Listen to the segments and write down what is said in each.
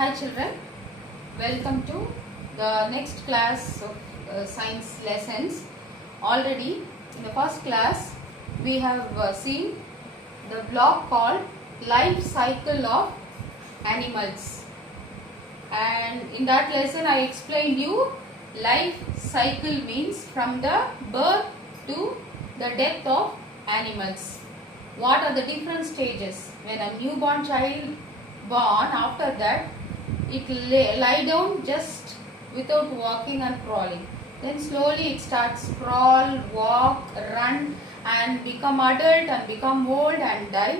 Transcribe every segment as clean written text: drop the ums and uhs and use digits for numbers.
Hi children, welcome to the next class of science lessons. Already in the first class we have seen the block called life cycle of animals, and in that lesson I explained you life cycle means from the birth to the death of animals. What are the different stages when a newborn child born? After that it lie down just without walking and crawling, then slowly it starts crawl, walk, run and become adult and become old and die.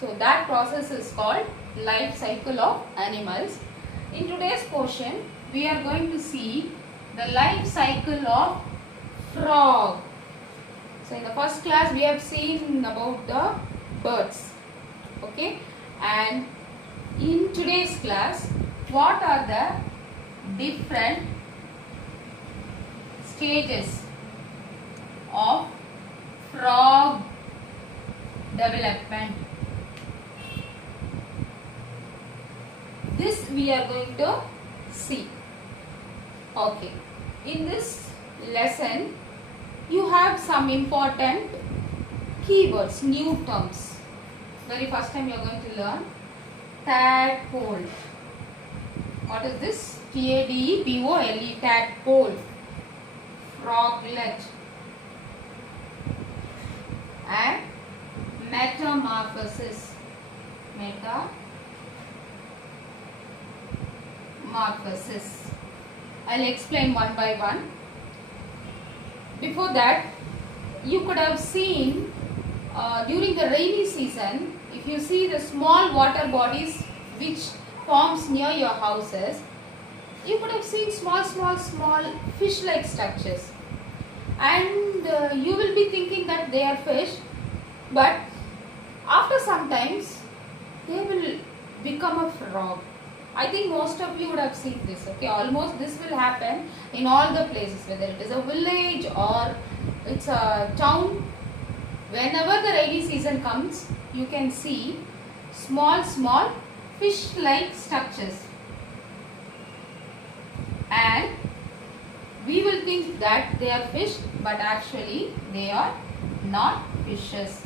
So that process is called life cycle of animals. In today's portion we are going to see the life cycle of frog. So in the first class we have seen about the birds, okay, and in today's class what are the different stages of frog development. This we are going to see. Okay, in this lesson you have some important keywords, new terms. Very first time you are going to learn tadpole. What is this? T-A-D-E-P-O-L-E, tadpole. Froglet and metamorphosis. Metamorphosis. I'll explain one by one. Before that, you could have seen during the rainy season, if you see the small water bodies which forms near your houses, you could have seen small fish-like structures, and you will be thinking that they are fish, but after some times they will become a frog. I think most of you would have seen this, okay. Almost this will happen in all the places, whether it is a village or it's a town. Whenever the rainy season comes, you can see small fish-like structures, and we will think that they are fish, but actually they are not fishes.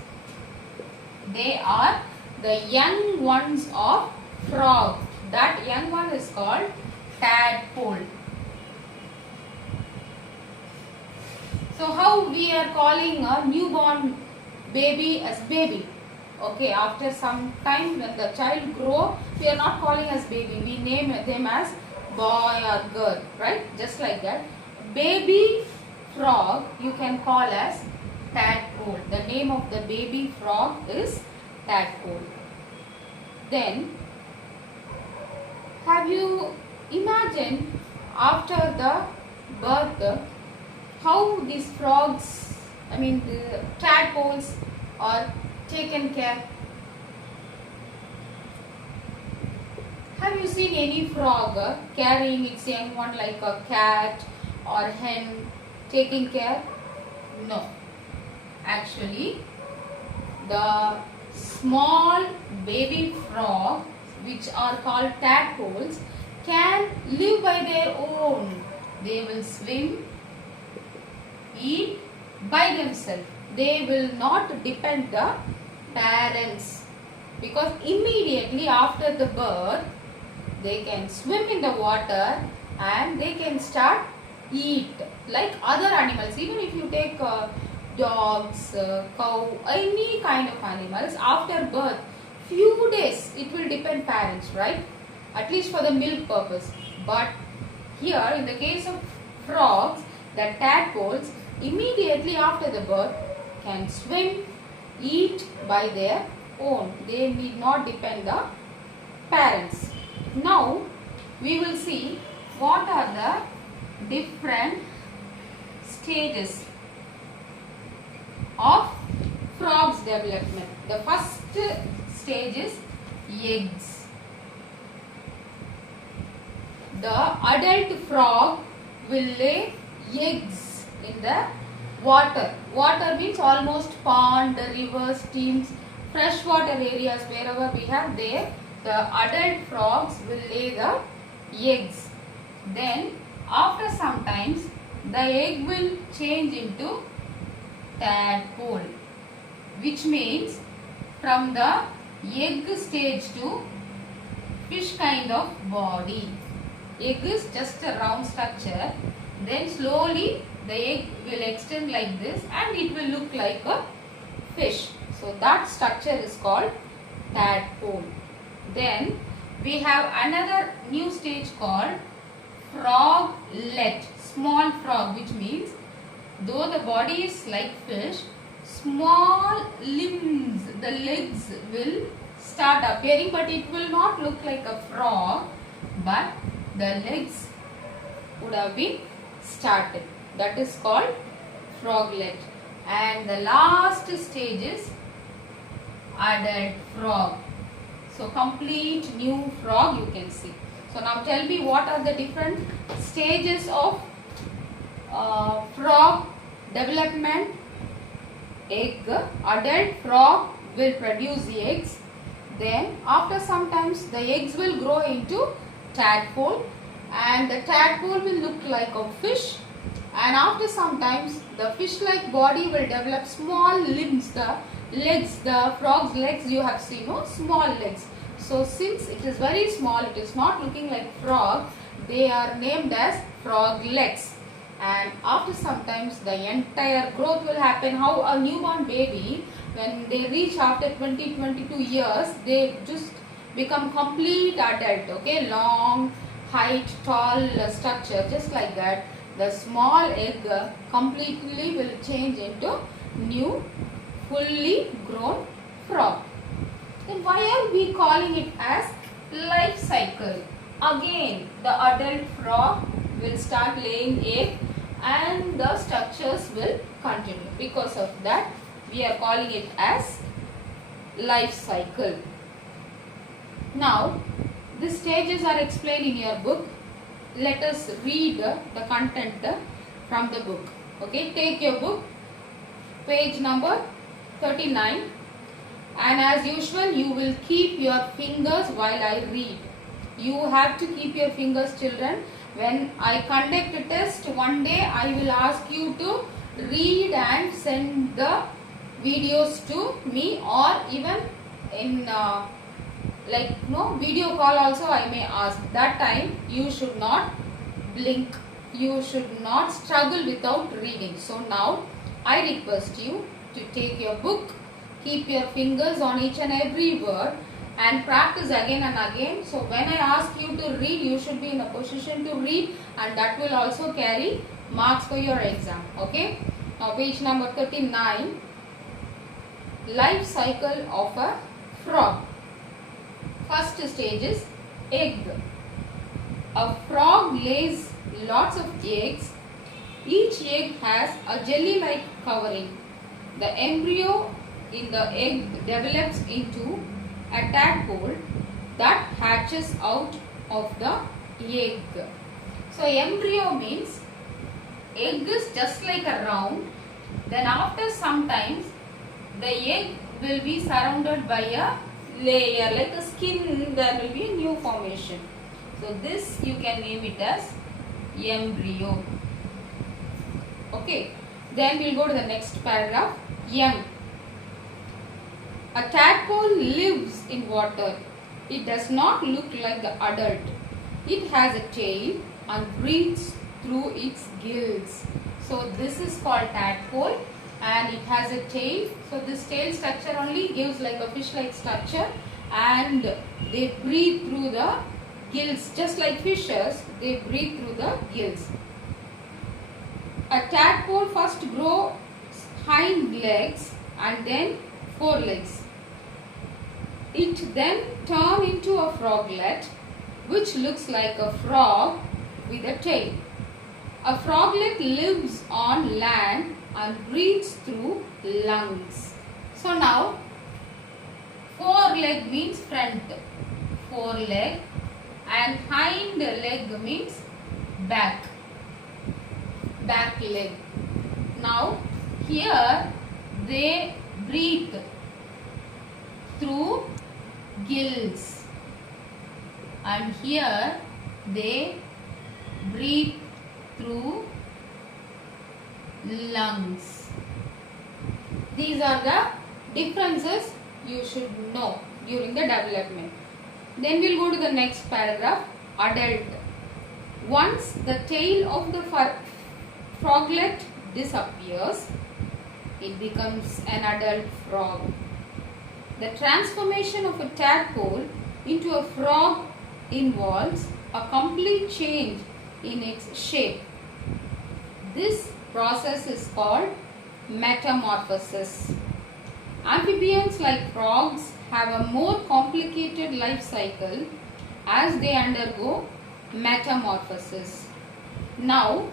They are the young ones of frog. That young one is called tadpole. So how we are calling a newborn baby as baby? Okay, after some time when the child grow, we are not calling as baby. We name them as boy or girl, right? Just like that. Baby frog you can call as tadpole. The name of the baby frog is tadpole. Then have you imagined after the birth how these frogs, the tadpoles are taken care? Have you seen any frog carrying its young one like a cat or hen, taking care? No. Actually, the small baby frogs, which are called tadpoles, can live by their own. They will swim, eat by themselves. They will not depend the parents, because immediately after the birth they can swim in the water and they can start eat like other animals. Even if you take dogs, cow, any kind of animals, after birth few days it will depend parents, right? At least for the milk purpose. But here in the case of frogs, the tadpoles immediately after the birth can swim, eat by their own. They need not depend the parents. Now we will see what are the different stages of frogs development. The first stage is eggs. The adult frog will lay eggs in the water. Water means almost pond, rivers, streams, freshwater areas, wherever we have there, the adult frogs will lay the eggs. Then after some times the egg will change into tadpole, which means from the egg stage to fish kind of body. Egg is just a round structure, then slowly the egg will extend like this and it will look like a fish. So that structure is called tadpole. Then we have another new stage called froglet, small frog, which means though the body is like fish, small limbs, the legs will start appearing, but it will not look like a frog, but the legs would have been started. That is called froglet. And the last stage is adult frog. So complete new frog you can see. So now tell me, what are the different stages of frog development? Egg. Adult frog will produce the eggs. Then after some times the eggs will grow into tadpole, and the tadpole will look like a fish, and after some times the fish like body will develop small limbs, the legs, the frog's legs you have seen, no? Small legs. So since it is very small, it is not looking like frog, they are named as froglets. And after sometimes the entire growth will happen. How a newborn baby, when they reach after 20-22 years, they just become complete adult, okay, long height, tall structure, just like that. The small egg completely will change into new fully grown frog. Then why are we calling it as life cycle? Again the adult frog will start laying egg and the structures will continue. Because of that we are calling it as life cycle. Now the stages are explained in your book. Let us read the content from the book. Okay, take your book, page number 39, and as usual you will keep your fingers while I read. You have to keep your fingers, children. When I conduct a test one day, I will ask you to read and send the videos to me, or even in video call also I may ask. That time you should not blink, you should not struggle without reading. So now I request you to take your book, keep your fingers on each and every word and practice again and again. So when I ask you to read, you should be in a position to read, and that will also carry marks for your exam. Okay, now page number 39, life cycle of a frog. First stage is egg. A frog lays lots of eggs. Each egg has a jelly-like covering. The embryo in the egg develops into a tadpole that hatches out of the egg. So embryo means egg is just like a round. Then after some times the egg will be surrounded by a layer like a skin. There will be a new formation. So this you can name it as embryo. Okay, then we'll go to the next paragraph. Young. A tadpole lives in water. It does not look like the adult. It has a tail and breathes through its gills. So this is called tadpole, and it has a tail. So this tail structure only gives like a fish-like structure, and they breathe through the gills. Just like fishes, they breathe through the gills. A tadpole first grows hind legs and then forelegs. It then turns into a froglet, which looks like a frog with a tail. A froglet lives on land and breathes through lungs. So now, foreleg means front, foreleg, and hind leg means back, back leg. Now, here they breathe through gills. and here they breathe through lungs. These are the differences you should know during the development. Then we'll go to the next paragraph. Adult. Once the tail of the froglet disappears, it becomes an adult frog. The transformation of a tadpole into a frog involves a complete change in its shape. This process is called metamorphosis. Amphibians like frogs have a more complicated life cycle as they undergo metamorphosis. Now,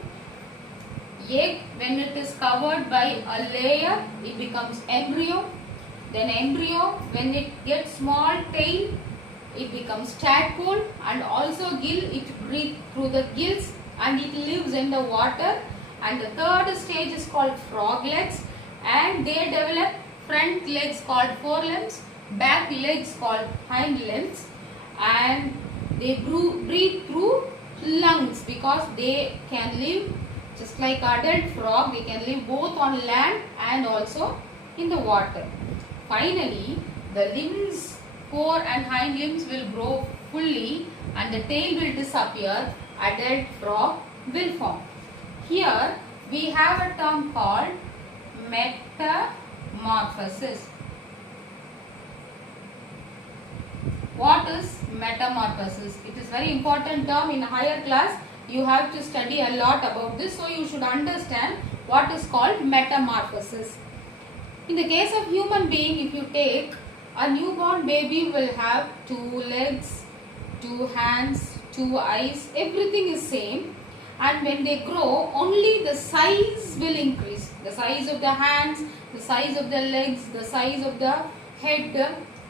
egg, when it is covered by a layer, it becomes embryo. Then embryo, when it gets small tail, it becomes tadpole, and also gill, it breathes through the gills and it lives in the water. And the third stage is called froglets, and they develop front legs called forelimbs, back legs called hind limbs, and they breathe through lungs because they can live just like adult frog. They can live both on land and also in the water. Finally, the limbs, fore and hind limbs will grow fully and the tail will disappear. Adult frog will form. Here we have a term called metamorphosis. What is metamorphosis? It is very important term in higher class. You have to study a lot about this, so you should understand what is called metamorphosis. In the case of human being, if you take a newborn baby, will have 2 legs, 2 hands, 2 eyes, everything is same. And when they grow, only the size will increase. The size of the hands, the size of the legs, the size of the head,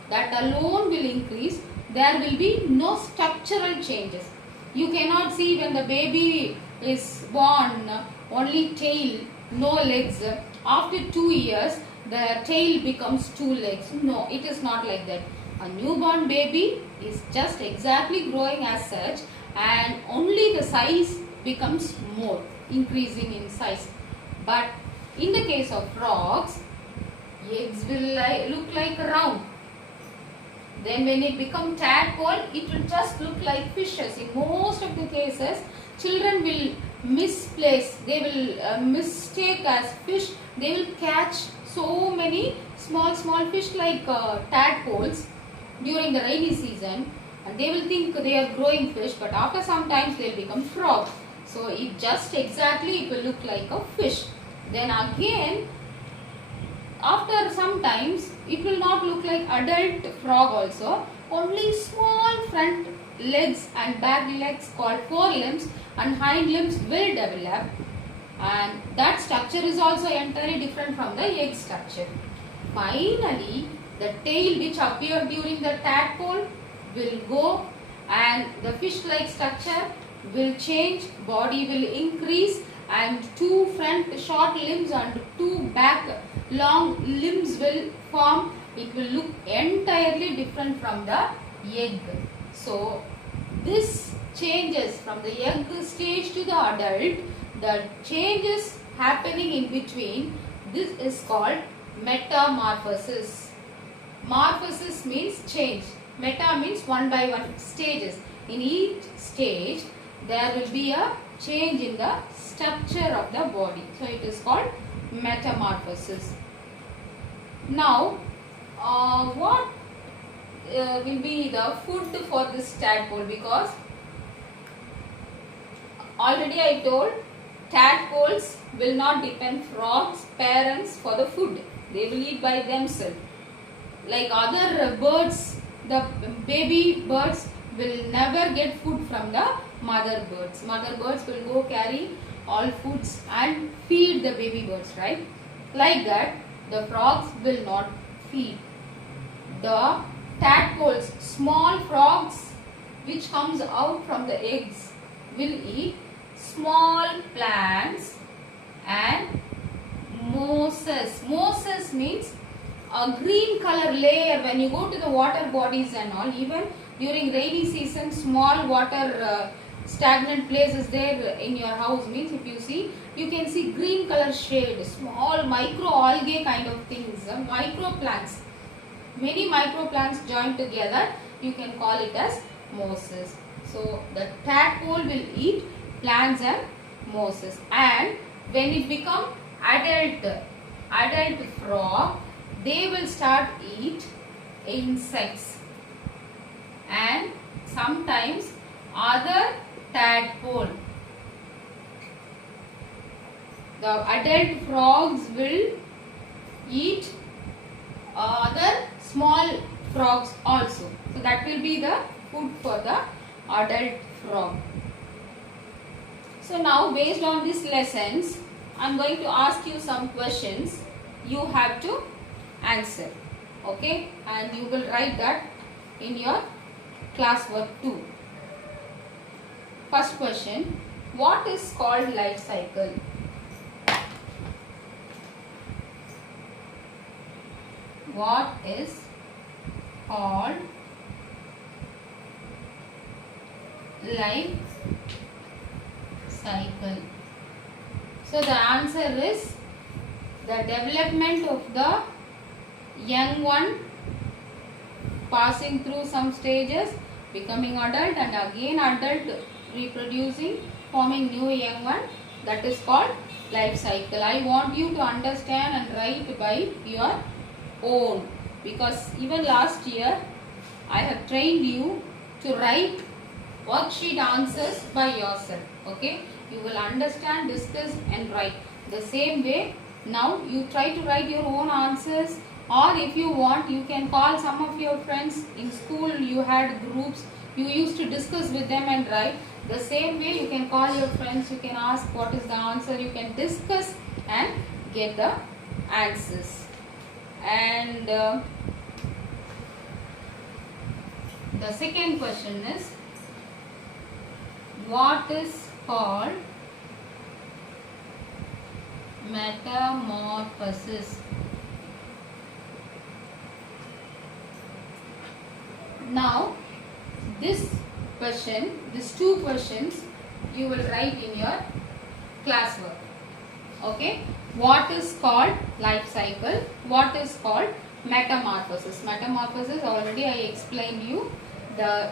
that alone will increase. There will be no structural changes. You cannot see when the baby is born, only tail, no legs. After 2 years, the tail becomes 2 legs. No, it is not like that. A newborn baby is just exactly growing as such, and only the size becomes more, increasing in size. But in the case of frogs, eggs will look like round. Then when it becomes tadpole, it will just look like fishes. In most of the cases, children will misplace, they will mistake as fish. They will catch so many small fish like tadpoles during the rainy season, and they will think they are growing fish, but after some time they will become frog. So it just exactly, it will look like a fish. Then again, after some times, it will not look like adult frog also. Only small front legs and back legs called forelimbs and hind limbs will develop, and that structure is also entirely different from the egg structure. Finally, the tail which appeared during the tadpole will go, and the fish-like structure will change, body will increase, and 2 front short limbs and 2 back long limbs will form. It will look entirely different from the egg. So this changes from the egg stage to the adult, the changes happening in between, this is called metamorphosis. Morphosis means change. Meta means one by one stages. In each stage, there will be a change in the structure of the body. So it is called metamorphosis. Now, what will be the food for this tadpole? Because already I told, tadpoles will not depend frogs' parents for the food. They will eat by themselves. Like other birds, the baby birds will never get food from the mother birds. Mother birds will go carry all foods and feed the baby birds, right? Like that, the frogs will not feed. The tadpoles, small frogs which comes out from the eggs, will eat small plants and mosses. Mosses means a green color layer. When you go to the water bodies and all, even during rainy season, small water stagnant place is there in your house, means if you see, you can see green color shade, small micro algae kind of things, micro plants. Many micro plants joined together, you can call it as mosses. So the tadpole will eat plants and mosses, and when it become adult frog, they will start eat insects and sometimes other tadpole. The adult frogs will eat other small frogs also. So that will be the food for the adult frog. So now based on these lessons, I am going to ask you some questions. You have to answer. Okay, and you will write that in your classwork too. First question, what is called life cycle? What is called life cycle? So the answer is the development of the young one, passing through some stages, becoming adult, and again adult, reproducing, forming new young one. That is called life cycle. I want you to understand and write by your own, because even last year I have trained you to write worksheet answers by yourself. Okay, you will understand, discuss and write. The same way now you try to write your own answers, or if you want you can call some of your friends. In school you had groups, you used to discuss with them and write. The same way you can call your friends, you can ask what is the answer, you can discuss and get the answers. And the second question is, what is called metamorphosis? Now this question, these two questions you will write in your classwork. Okay, what is called life cycle? What is called metamorphosis? Metamorphosis already I explained you. The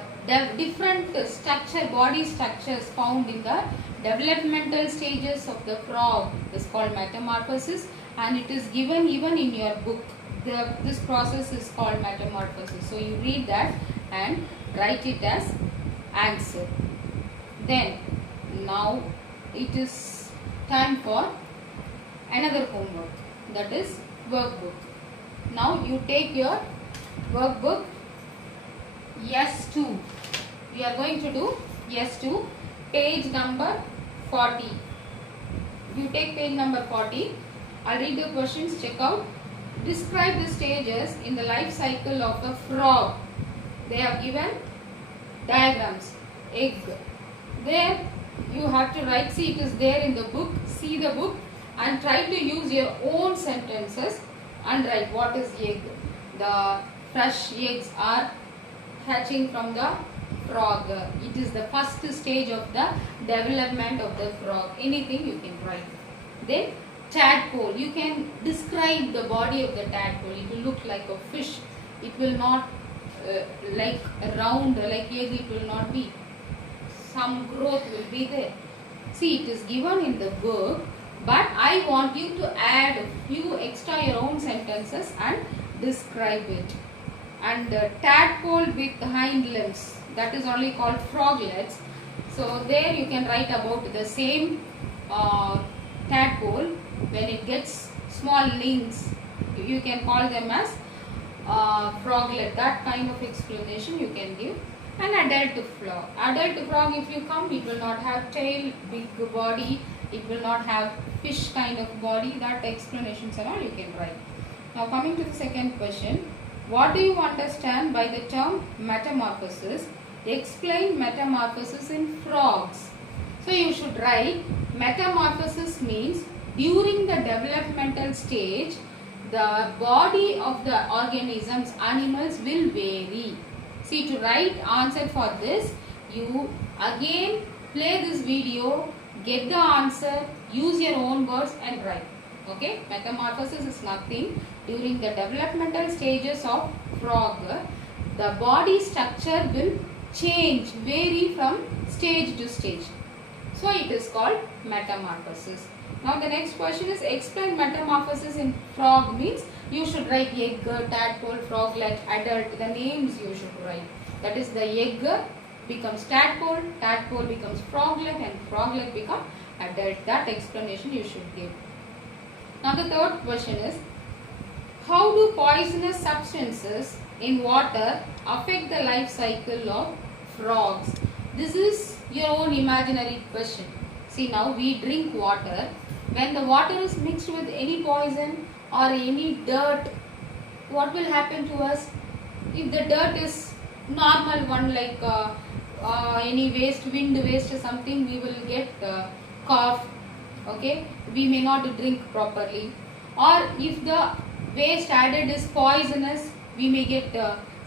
different structure, body structures found in the developmental stages of the frog is called metamorphosis, and it is given even in your book. This process is called metamorphosis. So you read that and write it as answer. Then now it is time for another homework, that is workbook. Now you take your workbook S2. We are going to do S2, page number 40. You take page number 40. I'll read the questions, check out. Describe the stages in the life cycle of a frog. They have given diagrams. Egg. There you have to write, see it is there in the book, see the book and try to use your own sentences and write what is egg. The fresh eggs are hatching from the frog. It is the first stage of the development of the frog. Anything you can write. Then tadpole. You can describe the body of the tadpole. It will look like a fish. It will not like round like egg. It will not be. Some growth will be there. See, it is given in the book, but I want you to add a few extra your own sentences and describe it. And tadpole with hind limbs, that is only called froglets. So there you can write about the same tadpole. When it gets small links, you can call them as froglet. That kind of explanation you can give. An adult frog. Adult frog, if you come, it will not have tail, big body. It will not have fish kind of body. That explanations and all you can write. Now coming to the second question. What do you understand by the term metamorphosis? Explain metamorphosis in frogs. So you should write, metamorphosis means during the developmental stage, the body of the organisms, animals will vary. See, to write answer for this, you again play this video, get the answer, use your own words and write. Okay, metamorphosis is nothing. During the developmental stages of frog, the body structure will change, vary from stage to stage. So it is called metamorphosis. Now the next question is explain metamorphosis in frog means you should write egg, tadpole, froglet, adult, the names you should write. That is the egg becomes tadpole, tadpole becomes froglet and froglet becomes adult. That explanation you should give. Now the third question is how do poisonous substances in water affect the life cycle of frogs? This is your own imaginary question. See, now we drink water. When the water is mixed with any poison or any dirt, what will happen to us? If the dirt is normal one like any waste, wind waste or something, we will get cough. Okay, we may not drink properly. Or if the waste added is poisonous, we may get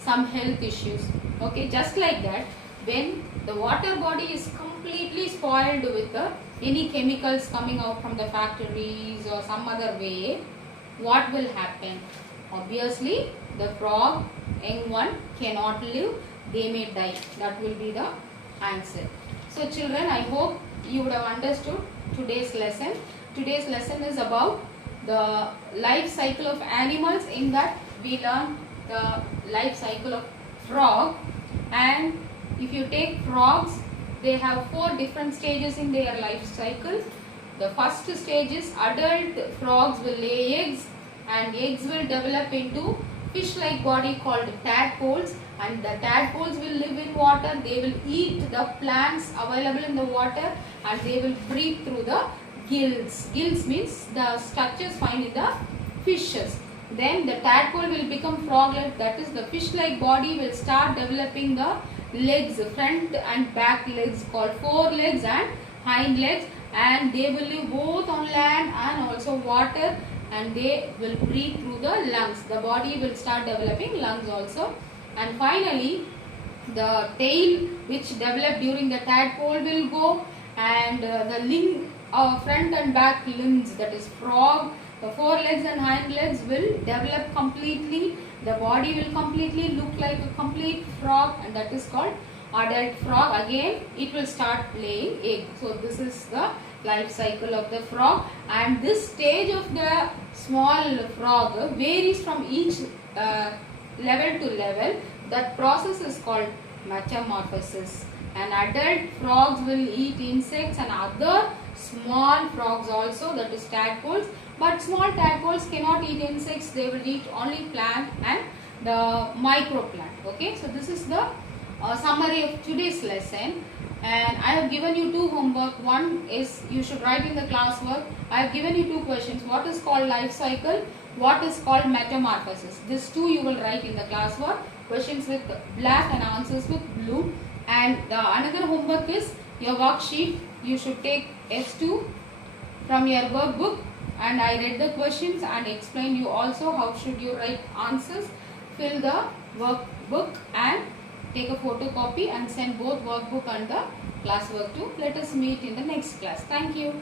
some health issues. Okay, just like that, when the water body is completely spoiled with any chemicals coming out from the factories or some other way, what will happen? Obviously, the frog, young one, cannot live. They may die. That will be the answer. So children, I hope you would have understood today's lesson. Today's lesson is about the life cycle of animals. In that we learn the life cycle of frog. And if you take frogs, they have 4 different stages in their life cycle. The first stage is adult frogs will lay eggs and eggs will develop into fish-like body called tadpoles, and the tadpoles will live in water. They will eat the plants available in the water and they will breathe through the gills. Gills means the structures found in the fishes. Then the tadpole will become froglet, that is the fish-like body will start developing the legs, front and back legs called forelegs and hind legs, and they will live both on land and also water, and they will breathe through the lungs. The body will start developing lungs also. And finally, the tail which developed during the tadpole will go, and the front and back limbs, that is frog, the forelegs and hind legs will develop completely. The body will completely look like a complete frog, and that is called adult frog. Again, it will start laying egg. So this is the life cycle of the frog, and this stage of the small frog varies from each level to level. That process is called metamorphosis. And adult frogs will eat insects and other small frogs also, that is tadpoles. But small tadpoles cannot eat insects, they will eat only plant and the microplant. Okay, so this is the summary of today's lesson. And I have given you 2 homework. One is you should write in the classwork. I have given you 2 questions. What is called life cycle? What is called metamorphosis? These 2 you will write in the classwork. Questions with black and answers with blue. And the another homework is your worksheet. You should take S2 from your workbook. And I read the questions and explained you also how should you write answers. Fill the workbook and take a photocopy and send both workbook and the classwork to. Let us meet in the next class. Thank you.